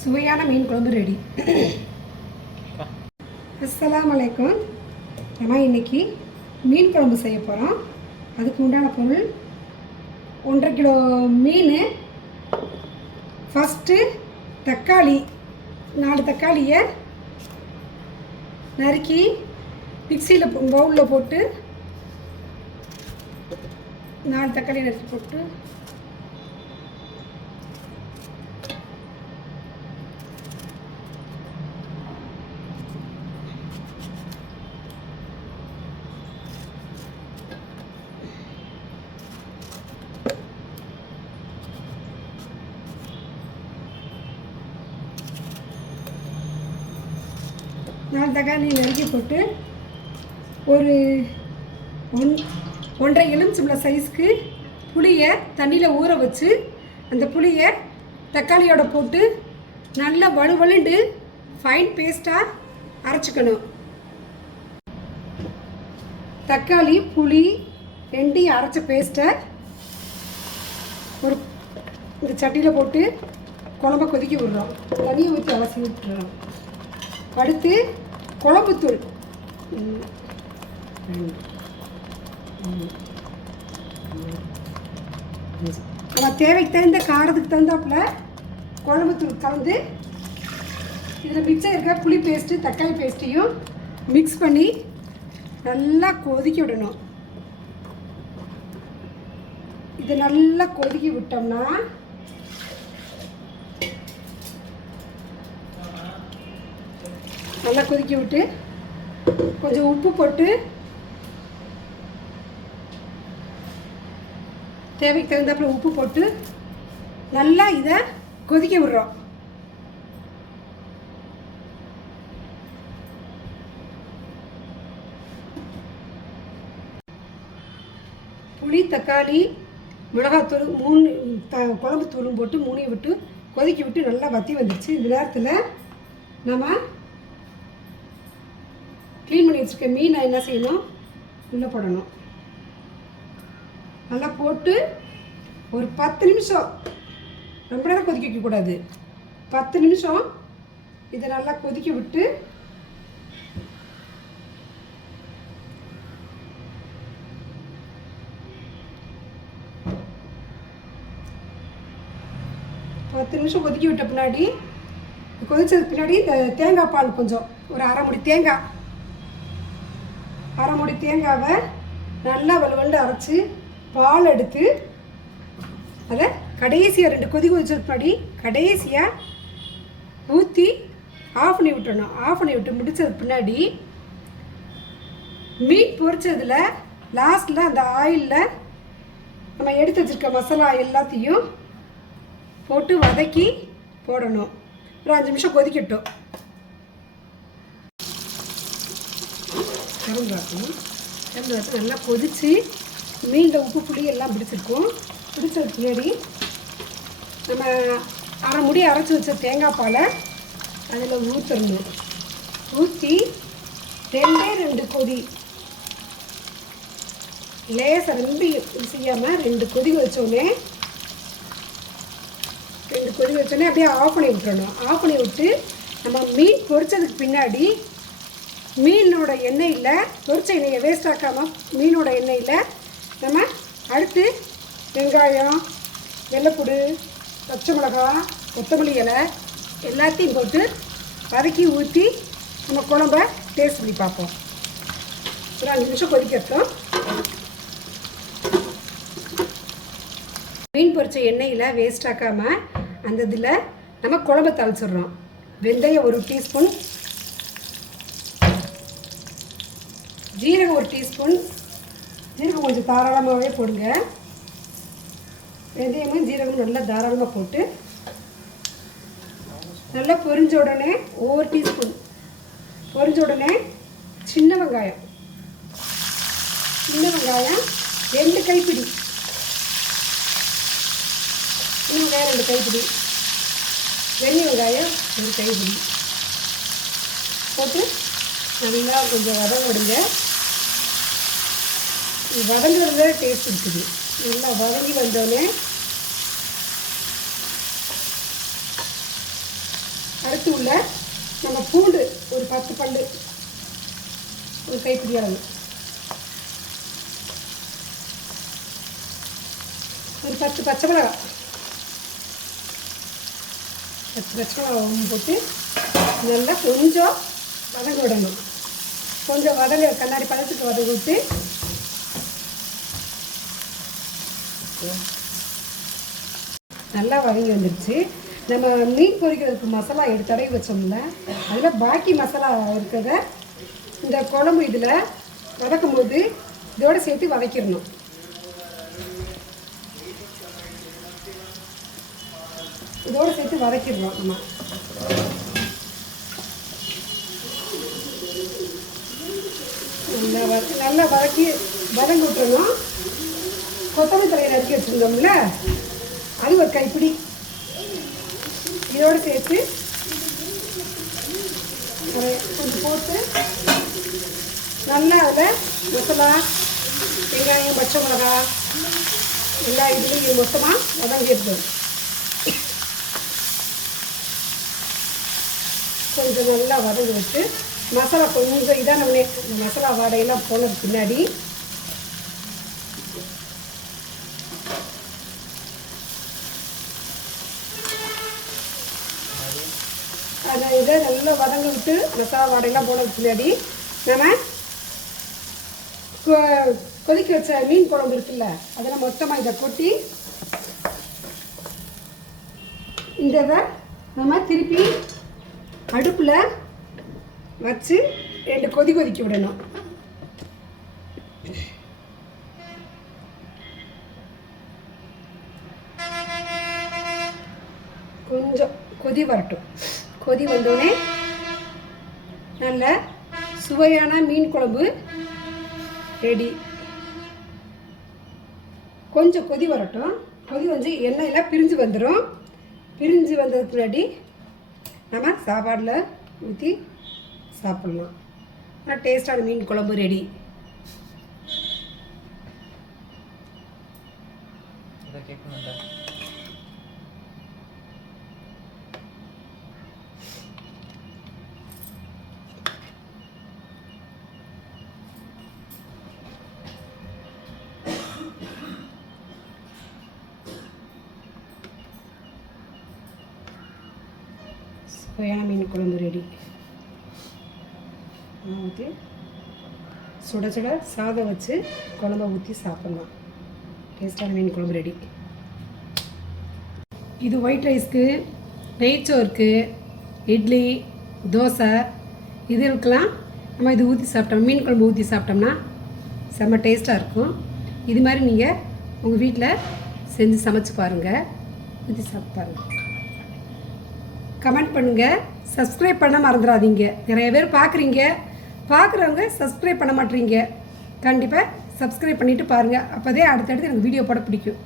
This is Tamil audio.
சுவையான மீன் குழம்பு ரெடி. அஸ்ஸலாமு அலைக்கும். நம்ம இன்றைக்கி மீன் குழம்பு செய்ய போகிறோம். அதுக்கு உண்டான பொருள் 1.5 கிலோ மீன். ஃபஸ்ட்டு தக்காளி 4 தக்காளியை நறுக்கி மிக்சியில் பவுலில் போட்டு 4 தக்காளி நறுக்கி போட்டு தக்காளி நறுக்கி போட்டு ஒரு 1.5 எலுமிச்சம்பழம் சைஸ்க்கு புளியை தண்ணியில் ஊற வச்சு அந்த புளியை தக்காளியோட போட்டு நல்லா வலுவலுண்டு ஃபைன் பேஸ்ட்டாக அரைச்சிக்கணும். தக்காளி புளி ரெண்டையும் அரைச்ச பேஸ்ட்டை இந்த சட்டியில் போட்டு குழம்ப கொதிக்க விடுறோம். தண்ணியை ஊற்றி அலசி விட்டுறோம். அடுத்து குழம்புத்தூள் நம்ம தேவைக்கு தகுந்த காரத்துக்கு தகுந்தாப்புல குழம்புத்தூள் கலந்து இதில் மிச்சம் இருக்க புளி பேஸ்ட்டு தக்காளி பேஸ்ட்டையும் மிக்ஸ் பண்ணி நல்லா கொதிக்க விடணும். இது நல்லா கொதிக்க விட்டோம்னா நல்லா கொதிக்க விட்டு கொஞ்சம் உப்பு போட்டு தேவைக்கு தகுந்தாப்புல உப்பு போட்டு நல்லா இதை கொதிக்க விடுறோம். புளி தக்காளி மிளகாத்தூள் 3 குழம்பு தூளும் போட்டு 3 விட்டு கொதிக்க விட்டு நல்லா வற்றி வந்துடுச்சு. இந்த நேரத்தில் நம்ம க்ளீன் பண்ணி வச்சுருக்க மீனை என்ன செய்யணும், உள்ளே போடணும். நல்லா போட்டு ஒரு 10 நிமிஷம், ரொம்ப நேரம் கொதிக்க வைக்கக்கூடாது, 10 நிமிஷம் இதை நல்லா கொதிக்க விட்டு கொதிக்க விட்ட பின்னாடி கொதிச்சதுக்கு பின்னாடி இந்த தேங்காய் பால் கொஞ்சம் ஒரு அரை மூடி தேங்காவை நல்லா வலுவண்டு அரைச்சி பால் எடுத்து அதை கடைசியாக 2 கொதி கொதிச்சதுக்கு முன்னாடி கடைசியாக ஊற்றி ஆஃப் பண்ணி விட்டுறணும். ஆஃப் பண்ணி விட்டு முடித்ததுக்கு பின்னாடி மீன் பொரிச்சதில் லாஸ்ட்டில் அந்த ஆயிலில் நம்ம எடுத்து வச்சுருக்க மசாலா எல்லாத்தையும் போட்டு வதக்கி போடணும். ஒரு 5 நிமிஷம் கொதிக்கட்டும். திறந்து பார்த்து நல்லா கொதித்து மீனில் உப்பு புளி எல்லாம் பிடிச்சிருக்கும். பிடிச்சதுக்கு பின்னாடி நம்ம அரை முடி அரைச்சி வச்ச தேங்காய் பாலை அதில் ஊற்றணும். ஊற்றி 2 கொதி லேசாக ரொம்ப செய்யாமல் 2 கொதி வச்சோடனே அப்படியே ஆஃப் பண்ணி விட்டுறணும். ஆஃப் பண்ணி விட்டு நம்ம மீன் பொரிச்சதுக்கு பின்னாடி மீனோட எண்ணெயில் பொரிச்ச எண்ணெயை வேஸ்ட் ஆக்காமல் மீனோட எண்ணெயில் நம்ம அடுத்து வெங்காயம், வெள்ளைப்பூடு, பச்சை மிளகாய், கொத்தமல்லி இலை எல்லாத்தையும் போட்டு வதக்கி ஊற்றி நம்ம குழம்ப டேஸ்ட் பண்ணி பார்ப்போம். ஒரு 5 நிமிஷம் கொதிக்கட்டும். மீன் பொரிச்ச எண்ணெயில் வேஸ்ட் ஆக்காமல் அந்த இதில் நம்ம குழம்பை தாளிச்சிடுறோம். வெந்தயம் 1 டீஸ்பூன், ஜீரகம் 1 டீஸ்பூன். ஜீரகம் கொஞ்சம் தாராளமாகவே போடுங்க. வெந்தயமும் ஜீரகமும் நல்லா தாராளமாக போட்டு நல்லா பொரிஞ்ச உடனே 1 டீஸ்பூன் பொரிஞ்ச உடனே சின்ன வெங்காயம் 2 கைப்பிடி, சின்ன வெங்காயம் 2 கைப்பிடி, பெரிய வெங்காயம் 1 கைப்பிடி போட்டு நல்லா கொஞ்சம் வதங்கிடுங்க. வதங்குறதுல டேஸ்ட் இருக்குது. நல்லா வதங்கி வந்தோடனே அடுத்து உள்ள நம்ம பூண்டு ஒரு 10 பல்லு, ஒரு கைப்பிடி அளவு, ஒரு 10 பச்சை மிளகாய், 10 பச்சை மிளகாய் போட்டு நல்லா கொஞ்சம் வதங்க விடணும். கொஞ்சம் வதங்க கண்ணாடி பழத்துக்கு வதங்க விட்டு நல்லா வதங்கி வந்துடுச்சு. நம்ம மீன் பொரிக்கிறதுக்கு மசாலா எடுத்து தடவி வச்சோம்ல, அதில் பாக்கி மசாலா இருக்கிறத இந்த குழம்பு இதில் வதக்கும் போது இதோடு சேர்த்து வதக்கிடணும். இதோடு சேர்த்து வதக்கிடணும். நம்ம நல்லா வதக்கி வதங்க விட்டுறணும். கொத்தமல்லி தலையை நறுக்கி வச்சுருந்தோம்ல, அது ஒரு கைப்பிடி இதோடு சேர்த்து கொஞ்சம் போட்டு நல்லா அதில் மசாலா, வெங்காயம், பச்சை மிளகா எல்லா இதுலேயும் மொத்தமாக வதங்கிடுது. கொஞ்சம் நல்லா வதங்கி விட்டு மசாலா கொஞ்சம் இதானே இந்த மசாலா வாடையெல்லாம் போனதுக்கு பின்னாடி அதை இதை நல்லா வதங்க விட்டு மசாலா வாடையெல்லாம் போனதுக்கு பின்னாடி நம்ம கொதிக்க வச்ச மீன் குழம்பு இருக்குல்ல, அதெல்லாம் மொத்தமாக இதை கொட்டி இந்த நம்ம திருப்பி அடுப்பில் வச்சு 2 கொதிக்க விடணும். கொஞ்சம் கொதி வரட்டும். கொதி வந்தோடனே நல்ல சுவையான மீன் குழம்பு ரெடி. கொஞ்சம் கொதி வரட்டும். கொதி வந்து எண்ணெயெல்லாம் பிரிஞ்சு வந்துடும். பிரிஞ்சு வந்ததுக்கு முன்னாடி நம்ம சாப்பாடில் ஊற்றி சாப்பிட்லாம். ஆனால் டேஸ்டான மீன் குழம்பு ரெடி. சுவையான மீன் குழம்பு ரெடி. ஊற்றி சுட சுட சாதம் வச்சு குழம்பை ஊற்றி சாப்பிட்லாம். டேஸ்டான மீன் குழம்பு ரெடி. இது ஒயிட் ரைஸ்க்கு, நெய்ச்சோறுக்கு, இட்லி, தோசை இதுக்கெல்லாம் நம்ம இது ஊற்றி சாப்பிட்டோம், மீன் குழம்பு ஊற்றி சாப்பிட்டோம்னா செம்ம டேஸ்ட்டாக இருக்கும். இது மாதிரி நீங்கள் உங்கள் வீட்டில் செஞ்சு சமைச்சு பாருங்கள், ஊற்றி சாப்பிட்டு பாருங்கள். கமெண்ட் பண்ணுங்கள், சப்ஸ்கிரைப் பண்ண மறந்துடாதீங்க. நிறைய பேர் பார்க்குறவங்க சப்ஸ்கிரைப் பண்ண மாட்டீங்க. கண்டிப்பாக சப்ஸ்கிரைப் பண்ணிவிட்டு பாருங்கள். அப்போதே அடுத்தடுத்து எனக்கு வீடியோ போட பிடிக்கும்.